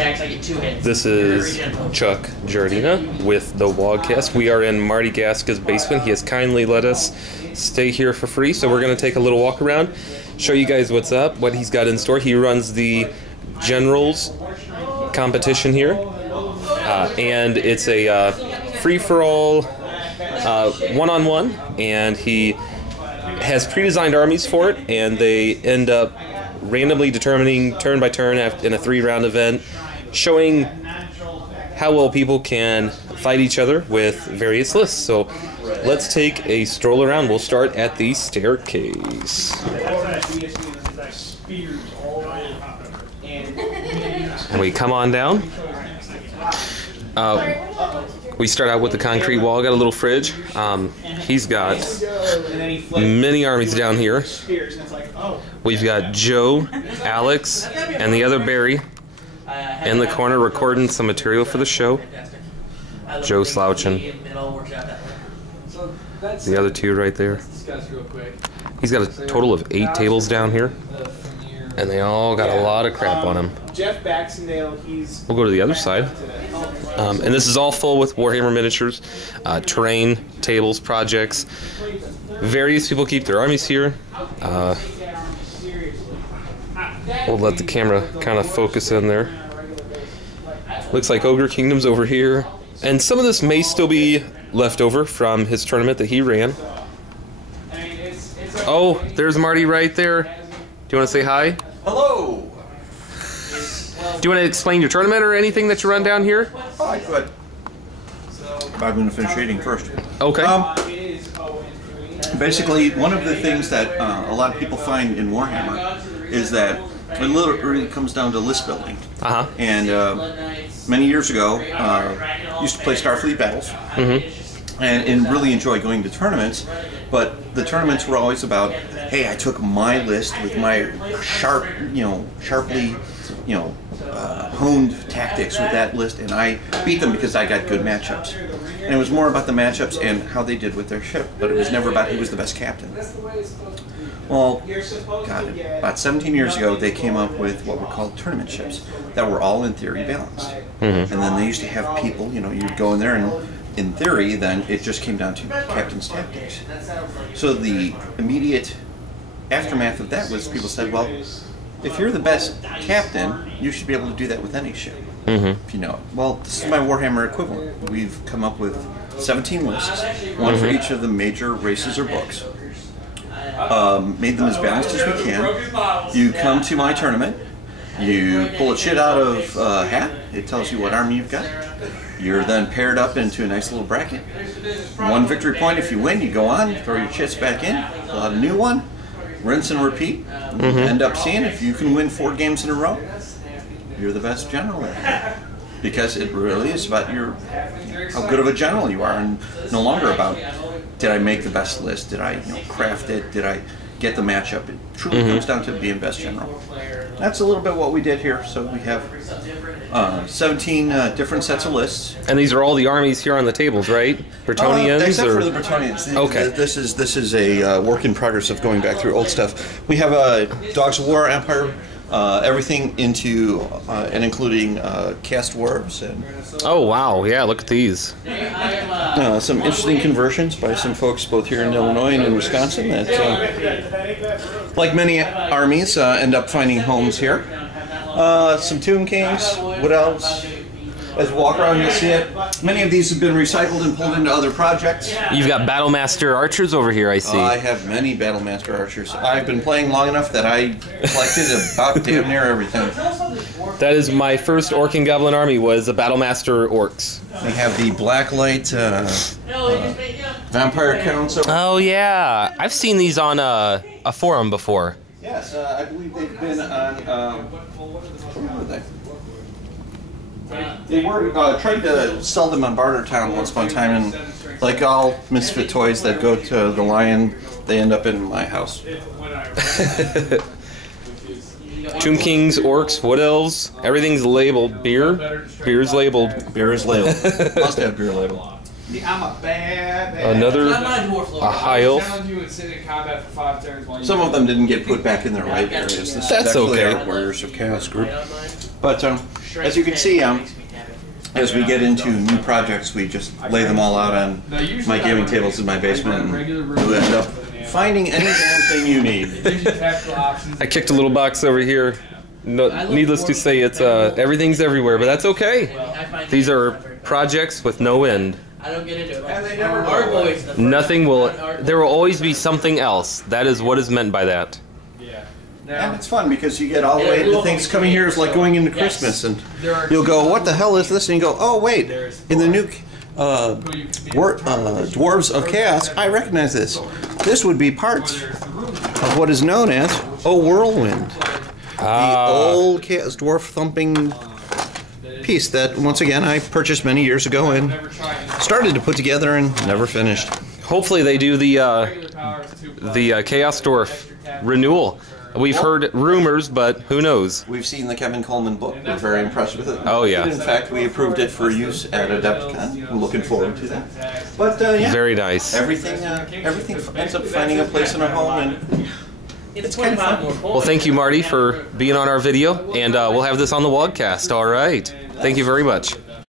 attacks, I get 2 hits. This is Chuck Giardina with the Wogcast. We are in Marty Gaska's basement. He has kindly let us stay here for free, so we're going to take a little walk around, show you guys what's up, what he's got in store. He runs the Generals competition here, and it's a free-for-all one-on-one, and he has pre-designed armies for it, and they end up randomly determining turn by turn in a 3-round event, showing how well people can fight each other with various lists. So let's take a stroll around. We'll start at the staircase. And we come on down. We start out with the concrete wall. Got a little fridge. He's got many armies down here. We've got Joe, Alex, and the other Barry in the corner recording some material for the show. Joe slouching. The other two right there. He's got a total of 8 tables down here, and they all got a lot of crap on them. We'll go to the other side. And this is all full with Warhammer miniatures, terrain, tables, projects. Various people keep their armies here. We'll let the camera kind of focus in there. Looks like Ogre Kingdom's over here. And some of this may still be left over from his tournament that he ran. Oh, there's Marty right there. Do you want to say hi? Hello! Do you want to explain your tournament or anything that you run down here? Oh, I could. I'm going to finish reading first. Okay. Basically, one of the things that a lot of people find in Warhammer is that it literally comes down to list building. And many years ago, used to play Starfleet battles, and really enjoy going to tournaments. But the tournaments were always about, hey, I took my list with my sharply, honed tactics with that list, and I beat them because I got good matchups. And it was more about the matchups and how they did with their ship, but it was never about who was the best captain. Well, God, about 17 years ago, they came up with what were called tournament ships that were all in theory balanced. And then they used to have people, you'd go in there and in theory, then it just came down to captain's tactics. So the immediate aftermath of that was people said, well, if you're the best captain, you should be able to do that with any ship, if you know it. Well, this is my Warhammer equivalent. We've come up with 17 lists, one for each of the major races or books. Made them as balanced as we can. You come to my tournament, you pull a shit out of a hat, it tells you what army you've got. You're then paired up into a nice little bracket. 1 victory point if you win, you go on, throw your chits back in, fill out a new one, rinse and repeat. End up seeing if you can win 4 games in a row, you're the best general. Because it really is about how good of a general you are, and no longer about did I make the best list, did I craft it, did I get the matchup. It truly comes down to being best general. That's a little bit what we did here. So we have 17 different sets of lists. And these are all the armies here on the tables, right? Bretonnians? Except for the Bretonnians. Okay. This is a work in progress of going back through old stuff. We have Dogs of War, Empire, everything into and including cast dwarves. And oh, wow. Yeah, look at these. Some interesting conversions by some folks both here in Illinois and in Wisconsin that, like many armies, end up finding homes here. Some Tomb Kings, Wood Elves. As we walk around, you'll see it. Many of these have been recycled and pulled into other projects. You've got Battlemaster archers over here, I see. I have many Battlemaster archers. I've been playing long enough that I collected about damn near everything. That is my first Orc and Goblin army, was a Battlemaster orcs. We have the Blacklight Vampire Council. Oh, yeah. I've seen these on a forum before. Yes, I believe they've been on... where were they? They were trying to sell them on Bartertown once upon a time, and like all misfit toys that go to the Lion, they end up in my house. Tomb Kings, Orcs, Wood Elves, everything's labeled. Beer's labeled. Beer is labeled. Must have beer labeled. Another a high elf. Some of them didn't get put back in their right areas. This That's is actually okay. our Warriors of Chaos group. But as you can see, as we get into new projects, we just lay them all out on my gaming tables in my basement, and you end up finding any damn thing you need. I kicked a little box over here. No, needless to say, it's everything's everywhere, but that's okay. These are projects with no end. I don't get into it. Nothing will. There will always be something else. That is what is meant by that. And it's fun because you get all the way to things coming here is like going into Christmas, and you'll go, what the hell is this? And you go, oh wait, in the new Dwarves of Chaos, I recognize this. This would be parts of what is known as a whirlwind. The old Chaos Dwarf thumping piece that, once again, I purchased many years ago and started to put together and never finished. Hopefully they do the Chaos Dwarf renewal. We've heard rumors, but who knows? We've seen the Kevin Coleman book. We're very impressed with it. Oh, yeah. In fact, we approved it for use at AdeptCon. I'm looking forward to that. But, yeah. Very nice. Everything ends up finding a place in our home, and it's kind of fun. Well, thank you, Marty, for being on our video, and we'll have this on the Wogcast. All right. Thank you very much.